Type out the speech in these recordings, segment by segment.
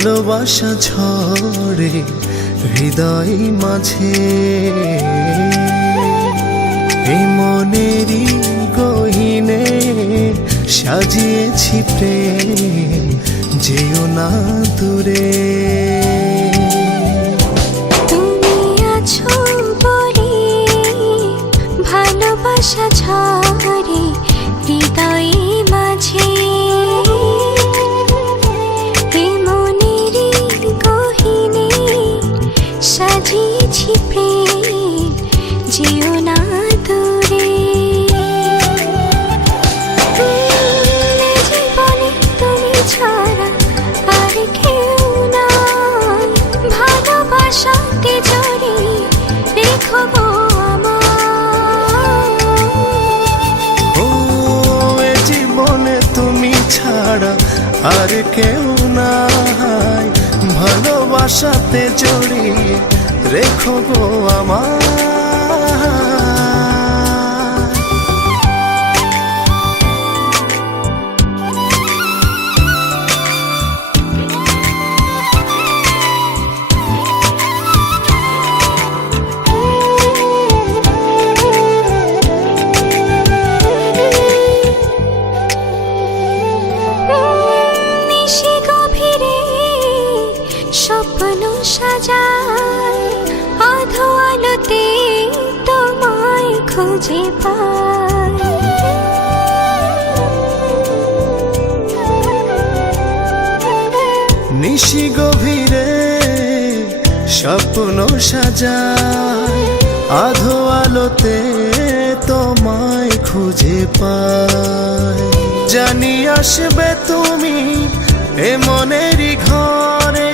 ভালোবাসা ঝরে হৃদয় মাঝে, এই মনেরই গহীনে সাজিয়েছি প্রেম, যেও না দূরে। তুমি আছো বলে ভালোবাসা ঝরে হৃদয় মাঝে, সাজিয়েছি প্রেম, যেও না দূরে। জীবনে তুমি ছাড়া আর কেউ নাই, ভালোবাসাতে জড়িয়ে রেখো গো আমায়। ও এ জীবনে তুমি ছাড়া আর কেউ নাই, ভালোবাসাতে জড়িয়ে রেখো গো আমায়। স্বপ্ন সাজায় আধো আলোতে তোমায় খুঁজে পাই, নিশি গভীরে স্বপ্ন সাজায় আধো আলোতে তোমায় খুঁজে পাই, জানি আসবে তুমি এ মনেরই ঘরে,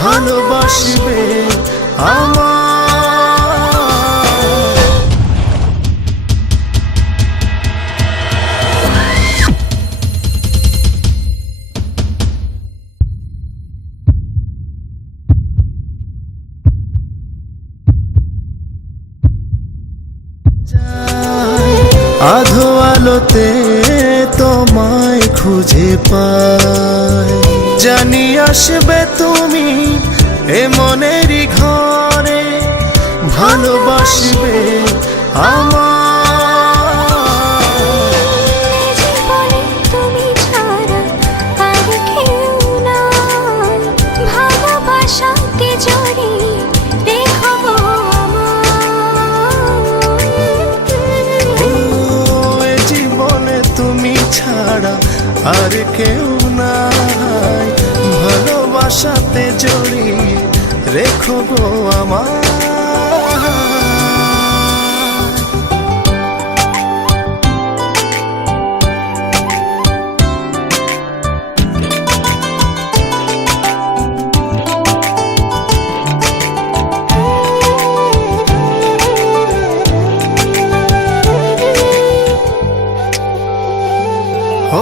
ভালোবাসবে আমায়। আধো আলোতে তোমায় খুঁজে পাই, জানি আসবে তুমি এ মনেরই ঘরে, ভালোবাসবে আমায়। জীবনে তুমি ছাড়া আর কেউ নাই, ভালোবাসাতে জড়িয়ে রেখো গো আমায়। ও এ জীবনে তুমি ছাড়া আর কেউ নাই, ভালোবাসাতে জড়িয়ে রেখো গো আমায়।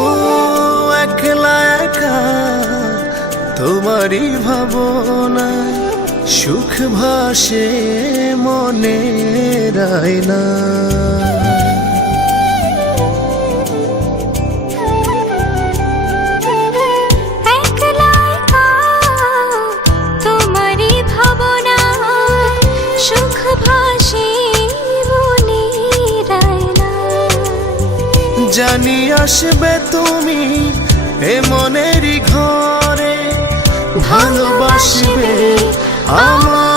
ও একলা একা তোমারই ভাবনায় সুখ ভাসে মনের আয়নায়, একলা একা তোমারই ভাবনায় সুখ ভাসে মনের আয়নায়, জানি আসবে তুমি এ মনেরই ঘরে, ভালোবাসবে আমায়।